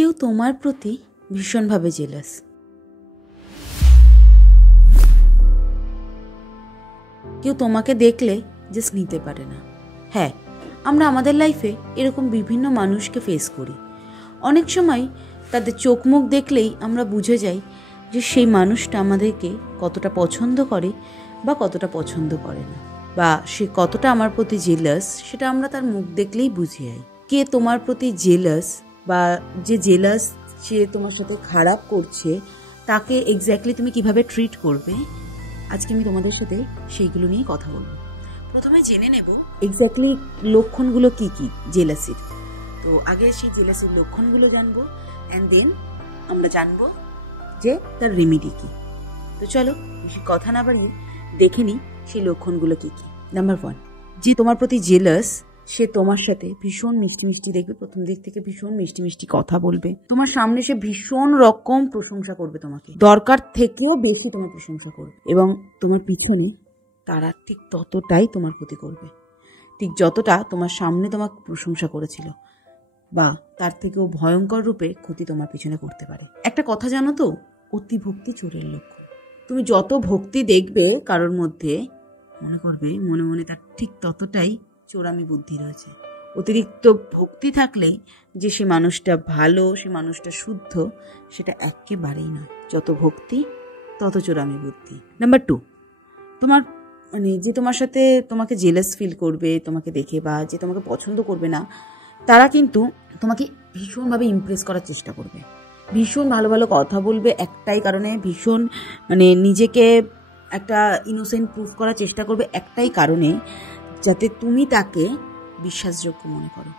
কেউ তোমার প্রতি ভীষণভাবে জেলাস। কেউ তোমাকে দেখলে জাস্ট নিতে পারে না। হ্যাঁ, আমরা আমাদের লাইফে এরকম বিভিন্ন মানুষকে ফেস করি। অনেক সময় তাদের চোখ মুখ দেখলেই আমরা বুঝে যাই যে সেই মানুষটা আমাদেরকে কতটা পছন্দ করে বা কতটা পছন্দ করে না, বা সে কতটা আমার প্রতি জেলাস সেটা আমরা তার মুখ দেখলেই বুঝে যাই। কে তোমার প্রতি জেলাস বা যে জেলাস সে তোমার সাথে খারাপ করছে তাকে এক্স্যাক্টলি তুমি কিভাবে ট্রিট করবে, আজকে আমি তোমাদের সাথে সেইগুলো নিয়ে কথা বলবো। প্রথমে জেনে নেব এক্স্যাক্টলি লক্ষণগুলো কি কি জেলাসির। তো আগে সেই জেলাসির লক্ষণগুলো জানবো, অ্যান্ড দেন আমরা জানবো যে তার রেমেডি কি। তো চলো বেশি কথা না বাড়িয়ে দেখে নিই সেই লক্ষণগুলো কি কি। নাম্বার 1, যে তোমার প্রতি জেলাস সে তোমার সাথে ভীষণ মিষ্টি মিষ্টি দেখবে, প্রথম দিক থেকে ভীষণ মিষ্টি মিষ্টি কথা বলবে, তোমার সামনে সে ভীষণ রকম প্রশংসা করবে, তোমাকে দরকার থেকেও বেশি তোমার প্রশংসা করবে, এবং তোমার পিছনে তারা ঠিক ততটাই তোমার ক্ষতি করবে, ঠিক যতটা তোমার সামনে তোমার প্রশংসা করেছিল, বা তার থেকেও ভয়ঙ্কর রূপে ক্ষতি তোমার পিছনে করতে পারে। একটা কথা জানো তো, অতি ভক্তি চোরের লক্ষণ। তুমি যত ভক্তি দেখবে কারোর মধ্যে, মনে করবে মনে মনে তার ঠিক ততটাই চোরামি বুদ্ধি রয়েছে। অতিরিক্ত ভক্তি থাকলে যে সে মানুষটা ভালো, সে মানুষটা শুদ্ধ, সেটা একেবারেই নয়। যত ভক্তি তত চোরামি বুদ্ধি। নাম্বার 2, তোমার যে তোমার সাথে তোমাকে জেলাস ফিল করবে তোমাকে দেখে, বা যে তোমাকে পছন্দ করবে না, তারা কিন্তু তোমাকে ভীষণভাবে ইমপ্রেস করার চেষ্টা করবে, ভীষণ ভালো ভালো কথা বলবে একটাই কারণে, ভীষণ নিজেকে একটা ইনোসেন্ট প্রুফ করার চেষ্টা করবে একটাই কারণে, যাতে তুমি তাকে বিশ্বাসযোগ্য মনে করো।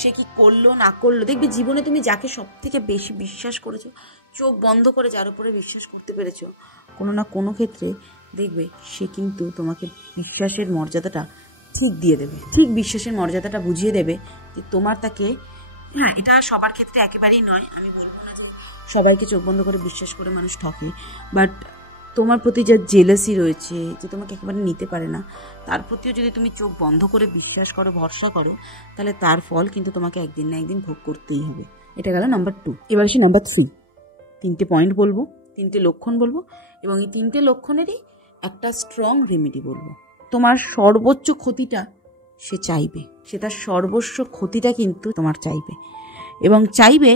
সে কি করলো না করলো, দেখবে জীবনে তুমি যাকে সব থেকে বেশি বিশ্বাস করেছো, চোখ বন্ধ করে যার উপরে বিশ্বাস করতে পেরেছো, কোনো না কোনো ক্ষেত্রে দেখবে সে কিন্তু তোমাকে বিশ্বাসের মর্যাদাটা ঠিক দিয়ে দেবে, ঠিক বিশ্বাসের মর্যাদাটা বুঝিয়ে দেবে যে তোমার তাকে। হ্যাঁ, এটা সবার ক্ষেত্রে একেবারেই নয়, আমি বলবো না যে সবাইকে চোখ বন্ধ করে বিশ্বাস করে মানুষ ঠকে, বাট তোমার প্রতি যা জেলাসি রয়েছে, যে তোমাকে একেবারে নিতে পারে না, তার প্রতিও যদি তুমি চোখ বন্ধ করে বিশ্বাস করো, ভরসা করো, তাহলে তার ফল কিন্তু তোমাকে একদিন না একদিন ভোগ করতেই হবে। এটা গেল নাম্বার 2। এবার আসি নাম্বার 3। 3টে পয়েন্ট বলবো, 3টে লক্ষণ বলবো, এবং এই 3টে লক্ষণেরই একটা স্ট্রং রেমেডি বলবো। তোমার সর্বোচ্চ ক্ষতিটা সে চাইবে, সে তার সর্বস্ব ক্ষতিটা কিন্তু তোমার চাইবে, এবং চাইবে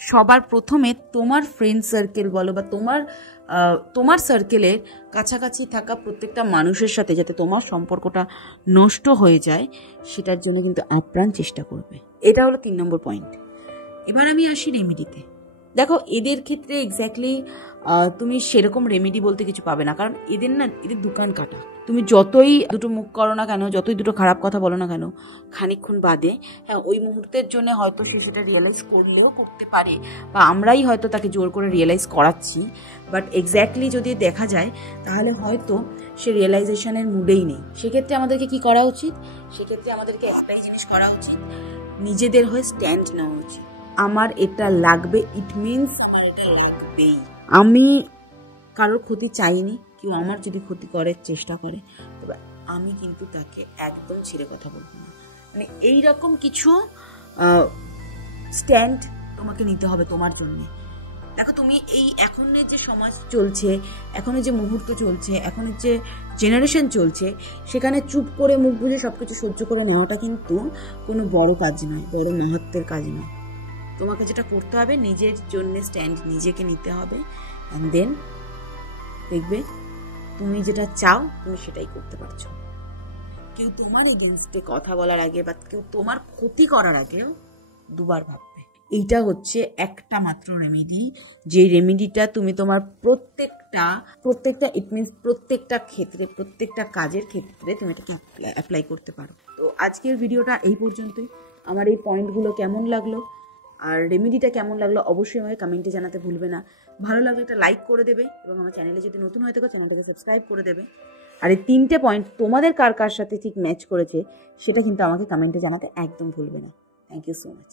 সবার প্রথমে তোমার ফ্রেন্ড সার্কেল বলো বা তোমার সার্কেলের কাছাকাছি থাকা প্রত্যেকটা মানুষের সাথে যাতে তোমার সম্পর্কটা নষ্ট হয়ে যায়, সেটার জন্য কিন্তু আপ্রাণ চেষ্টা করবে। এটা হলো 3 নম্বর পয়েন্ট। এবার আমি আসি রেমেডিতে। দেখো, এদের ক্ষেত্রে এক্স্যাক্টলি তুমি সেরকম রেমেডি বলতে কিছু পাবে না, কারণ এদের দোকান কাটা। তুমি যতই দুটো মুখ করো না কেন, যতই দুটো খারাপ কথা বলো না কেন, খানিকক্ষণ বাদে, হ্যাঁ, ওই মুহূর্তের জন্য হয়তো সে সেটা রিয়েলাইজ করলেও করতে পারে, বা আমরাই হয়তো তাকে জোর করে রিয়েলাইজ করাচ্ছি, বাট এক্স্যাক্টলি যদি দেখা যায় তাহলে হয়তো সে রিয়েলাইজেশনের মুডেই নেই। সেক্ষেত্রে আমাদেরকে কি করা উচিত? সেক্ষেত্রে আমাদেরকে একটাই জিনিস করা উচিত, নিজেদের হয়ে স্ট্যান্ড নেওয়া উচিত। আমার এটা লাগবে, ইট মিনস আমার এটা লাগবেই। আমি কারোর ক্ষতি চাইনি, কেউ আমার যদি ক্ষতি করার চেষ্টা করে তবে আমি কিন্তু তাকে একদম ছেড়ে কথা বলবো না। এইরকম কিছু স্ট্যান্ড তোমাকে নিতে হবে তোমার জন্যে। দেখো, তুমি এই এখনের যে সমাজ চলছে, এখনের যে মুহূর্ত চলছে, এখনের যে জেনারেশন চলছে, সেখানে চুপ করে মুখ বুজে সবকিছু সহ্য করে নেওয়াটা কিন্তু কোনো বড় কাজ নয়, বড় মহত্বের কাজ নয়। তোমাকে যেটা করতে হবে, নিজের জন্য স্ট্যান্ড নিজেকে নিতে হবে, অ্যান্ড দেন দেখবে তুমি যেটা চাও তুমি সেটাই করতে পারছো। কেউ তোমার এগেনস্টে কথা বলার আগে বা কেউ তোমার ক্ষতি করার আগেও দুবার ভাববে। এইটা হচ্ছে একটা মাত্র রেমেডি, যে রেমেডিটা তুমি তোমার প্রত্যেকটা ইট মিনস প্রত্যেকটা ক্ষেত্রে, প্রত্যেকটা কাজের ক্ষেত্রে তুমি এটাকে অ্যাপ্লাই করতে পারো। তো আজকের ভিডিওটা এই পর্যন্তই। আমার এই পয়েন্টগুলো কেমন লাগলো আর রেমেডিটা কেমন লাগলো অবশ্যই আমাকে কমেন্টে জানাতে ভুলবে না। ভালো লাগলে একটা লাইক করে দেবে, এবং আমার চ্যানেলে যদি নতুন হয়ে থাকো চ্যানেলটাকে সাবস্ক্রাইব করে দেবে। আর এই 3টে পয়েন্ট তোমাদের কার সাথে ঠিক ম্যাচ করেছে সেটা কিন্তু আমাকে কমেন্টে জানাতে একদম ভুলবে না। Thank you so much.